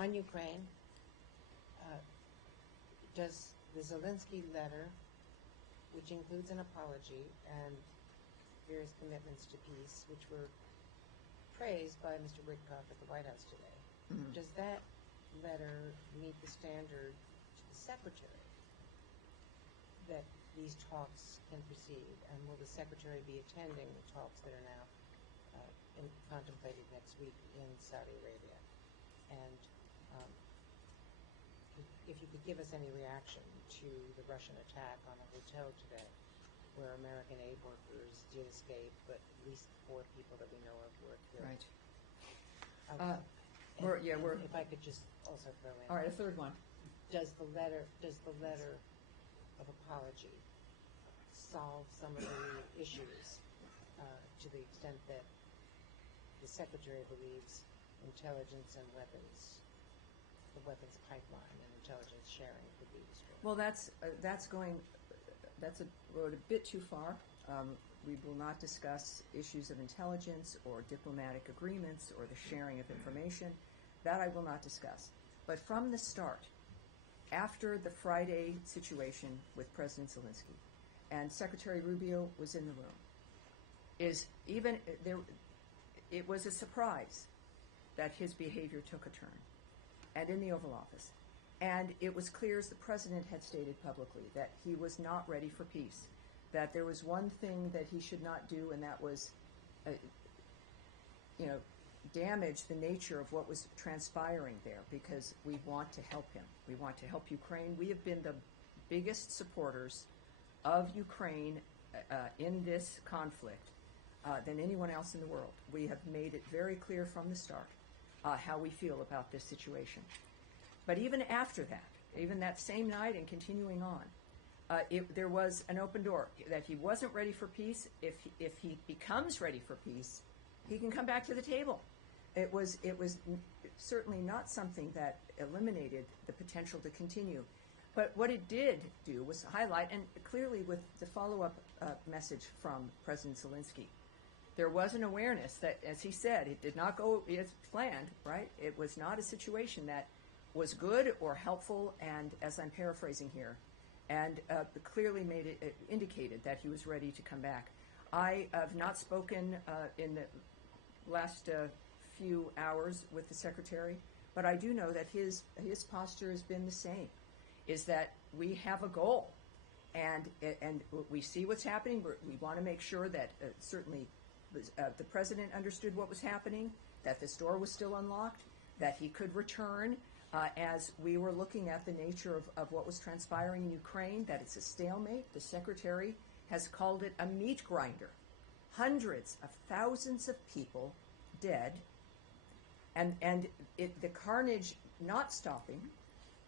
On Ukraine, does the Zelensky letter, which includes an apology and various commitments to peace, which were praised by Mr. Witkoff at the White House today, does that letter meet the standard to the Secretary that these talks can proceed? And will the Secretary be attending the talks that are now contemplated next week in Saudi Arabia? And if you could give us any reaction to the Russian attack on a hotel today, where American aid workers did escape, but at least 4 people that we know of were killed. Right. If I could just also throw in. All right, a third one. Does the letter of apology solve some of the issues to the extent that the Secretary believes intelligence and the weapons pipeline and intelligence sharing could be destroyed? Well, that's a road a bit too far. We will not discuss issues of intelligence or diplomatic agreements or the sharing of information. That I will not discuss. But from the start, after the Friday situation with President Zelensky, and Secretary Rubio was in the room, it was a surprise that his behavior took a turn, and in the Oval Office. And it was clear, as the President had stated publicly, that he was not ready for peace, that there was one thing that he should not do, and that was, damage the nature of what was transpiring there, because we want to help him. We want to help Ukraine. We have been the biggest supporters of Ukraine in this conflict than anyone else in the world. We have made it very clear from the start how we feel about this situation. But even after that, even that same night and continuing on, there was an open door that he wasn't ready for peace. If he becomes ready for peace, he can come back to the table. It was certainly not something that eliminated the potential to continue. But what it did do was highlight, and clearly with the follow-up message from President Zelensky, there was an awareness that, as he said, it did not go as planned, right? It was not a situation that was good or helpful, and as I'm paraphrasing here, and clearly indicated that he was ready to come back. I have not spoken in the last few hours with the Secretary, but I do know that his posture has been the same, is that we have a goal, and we see what's happening. We want to make sure that certainly the President understood what was happening, that this door was still unlocked, that he could return as we were looking at the nature of what was transpiring in Ukraine, that it's a stalemate. The Secretary has called it a meat grinder. Hundreds of thousands of people dead, and the carnage not stopping.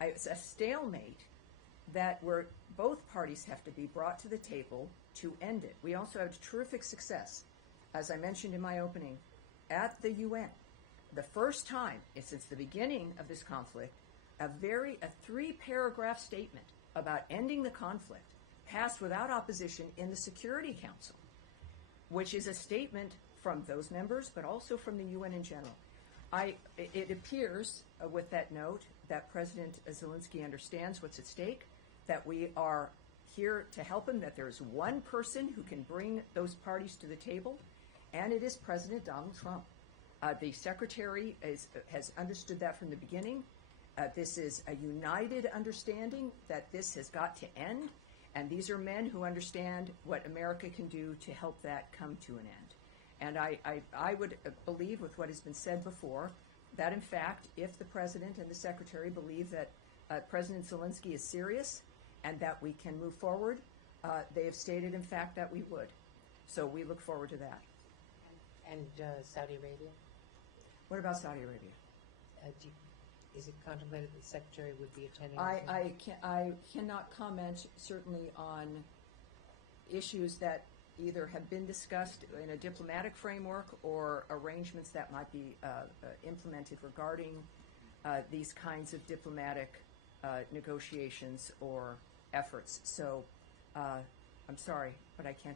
It's a stalemate where both parties have to be brought to the table to end it. We also had terrific success, as I mentioned in my opening, at the UN. The first time since the beginning of this conflict, a 3-paragraph statement about ending the conflict passed without opposition in the Security Council, which is a statement from those members, but also from the UN in general. It appears with that note that President Zelensky understands what's at stake, that we are here to help him, that there's one person who can bring those parties to the table, and it is President Donald Trump. The Secretary has understood that from the beginning. This is a united understanding that this has got to end, and these are men who understand what America can do to help that come to an end. And I would believe, with what has been said before, that in fact, if the President and the Secretary believe that President Zelensky is serious and that we can move forward, they have stated, in fact, that we would. So we look forward to that. And Saudi Arabia? What about Saudi Arabia? Is it contemplated that the Secretary would be attending? I cannot comment, certainly, on issues that either have been discussed in a diplomatic framework or arrangements that might be implemented regarding these kinds of diplomatic negotiations or efforts. So I'm sorry, but I can't do